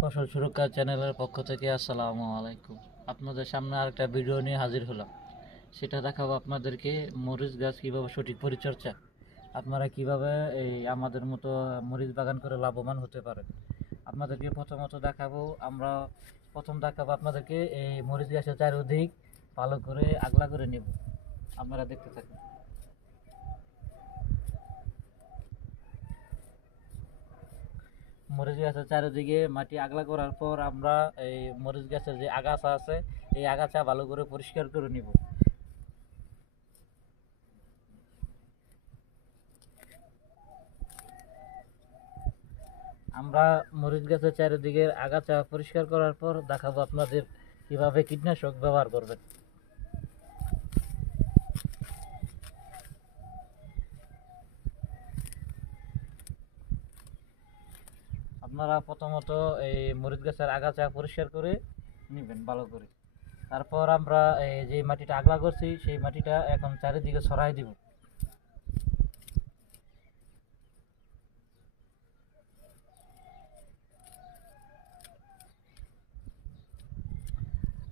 ফসল সুরক্ষা চ্যানেলের পক্ষ থেকে আসসালামু আলাইকুম। আপনাদের সামনে আরেকটা ভিডিও নিয়ে হাজির হলাম। সেটা দেখাবো আপনাদেরকে মরিচ গাছ কীভাবে সঠিক পরিচর্যা, আপনারা কিভাবে এই আমাদের মতো মরিচ বাগান করে লাভবান হতে পারেন। আপনাদেরকে প্রথমত দেখাবো আপনাদেরকে এই মরিচ গাছের চারিদিক ভালো করে আগলা করে নেব। আপনারা দেখতে থাকুন। মরিচ গাছের চারিদিকে মাটি আগলা করার পর আমরা এই মরিচ গাছের যে আগাছা আছে এই আগাছা ভালো করে পরিষ্কার করে নিব। আমরা মরিচ গাছের চারিদিকে আগাছা পরিষ্কার করার পর দেখাবো আপনাদের কিভাবে কীটনাশক ব্যবহার করবেন। আপনারা প্রথমত এই মরিচ গাছের আগাছা পরিষ্কার করে নেবেন ভালো করে। তারপর আমরা এই যে মাটিটা আগলা করছি সেই মাটিটা এখন চারিদিকে ছড়াই দিব।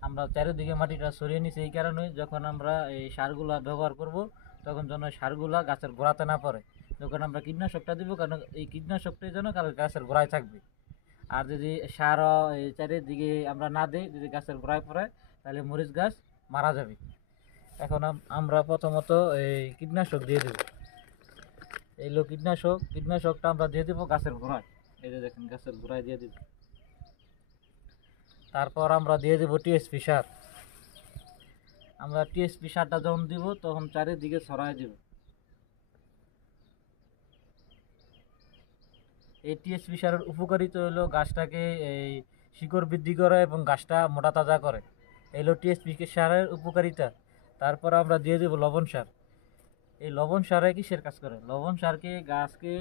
আমরা চারিদিকে মাটিটা সরিয়ে নিছি এই কারণে যখন আমরা এই সারগুলা ব্যবহার করব তখন যেন সারগুলা গাছের গোড়াতে না পড়ে। যখন আমরা কীটনাশকটা দিব কারণ এই কীটনাশকটাই যেন গাছের গোড়ায় থাকবে। আর যদি সার এই চারিদিকে আমরা না দিই, যদি গাছের গোড়ায় পড়ে তাহলে মরিচ গাছ মারা যাবে। এখন আমরা প্রথমত এই কীটনাশক দিয়ে দেব। এইগুলো কীটনাশকটা আমরা দিয়ে দেবো গাছের গোড়ায়। এই যে দেখেন গাছের গোড়ায় দিয়ে দেব। তারপর আমরা দিয়ে দেবো টিএসপি সার। আমরা টিএসপি সারটা যখন দিব তখন চারিদিকে ছড়াই দেব। এই টিএসপি সারের উপকারিতা হলো গাছটাকে এই শিকড় বৃদ্ধি করে এবং গাছটা মোটা তাজা করে। এলো টিএসপি সারের উপকারিতা। তারপর আমরা দিয়ে দেবো লবণ সার। এই লবণ সারে কিসের কাজ করে? লবণ সারকে গাছকে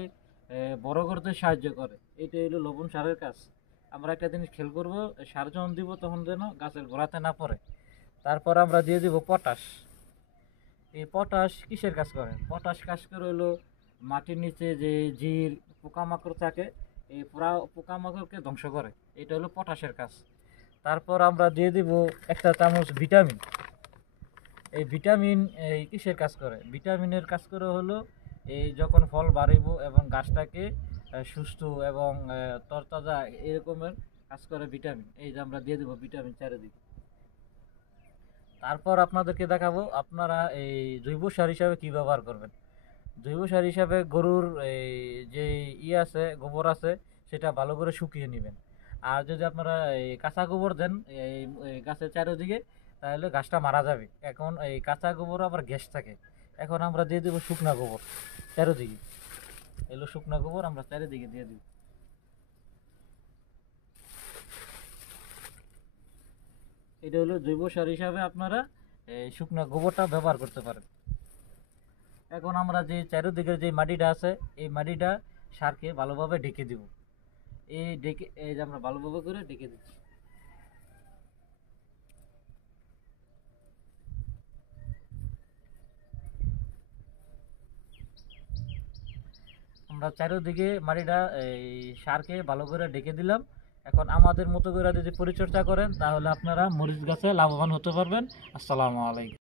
বড় করতে সাহায্য করে। এটাই হলো লবণ সারের কাজ। আমরা একটা জিনিস খেয়াল করবো, সার যখন দিব তখন যেন গাছের গোড়াতে না পড়ে। তারপর আমরা দিয়ে দেবো পটাশ। এই পটাশ কিসের কাজ করে? পটাশ কাজ করে হলো মাটির নিচে যে জির পোকামাকড় থাকে এই পুরা পোকামাকড়কে ধ্বংস করে। এটা হলো পটাশের কাজ। তারপর আমরা দিয়ে দিব একটা চামচ ভিটামিন। এই ভিটামিন এই কিসের কাজ করে? ভিটামিনের কাজ করে হলো এই যখন ফল বাড়িব এবং গাছটাকে সুস্থ এবং তরতাজা এরকমের কাজ করে ভিটামিন। এই যে আমরা দিয়ে দেবো ভিটামিন চারিদিকে। তারপর আপনাদেরকে দেখাবো আপনারা এই জৈব সার হিসাবে কী ব্যবহার করবেন। জৈব সার হিসাবে গরুর এই যে আছে গোবর আছে সেটা ভালো করে শুকিয়ে নেবেন। আর যদি আপনারা এই কাঁচা গোবর দেন এই গাছের চারিদিকে তাহলে গাছটা মারা যাবে। এখন এই কাঁচা গোবর আবার গ্যাস থাকে। এখন আমরা দিয়ে দেবো শুকনা গোবর চারিদিকে। এগুলো শুকনা গোবর আমরা চারিদিকে দিয়ে দিব। এটা হলো জৈব সার হিসাবে আপনারা এই শুকনা গোবরটা ব্যবহার করতে পারেন। এখন আমরা যে চারিদিকের যে মাটিটা আছে এই মাটিটা সারকে ভালোভাবে ঢেকে দিব। এই যে আমরা ভালোভাবে করে ঢেকে দিচ্ছি। আমরা চারিদিকে মাটিটা এই সারকে ভালো করে ঢেকে দিলাম। এখন আমাদের মতো করে যদি পরিচর্যা করেন তাহলে আপনারা মরিচ গাছে লাভবান হতে পারবেন। আসসালামু আলাইকুম।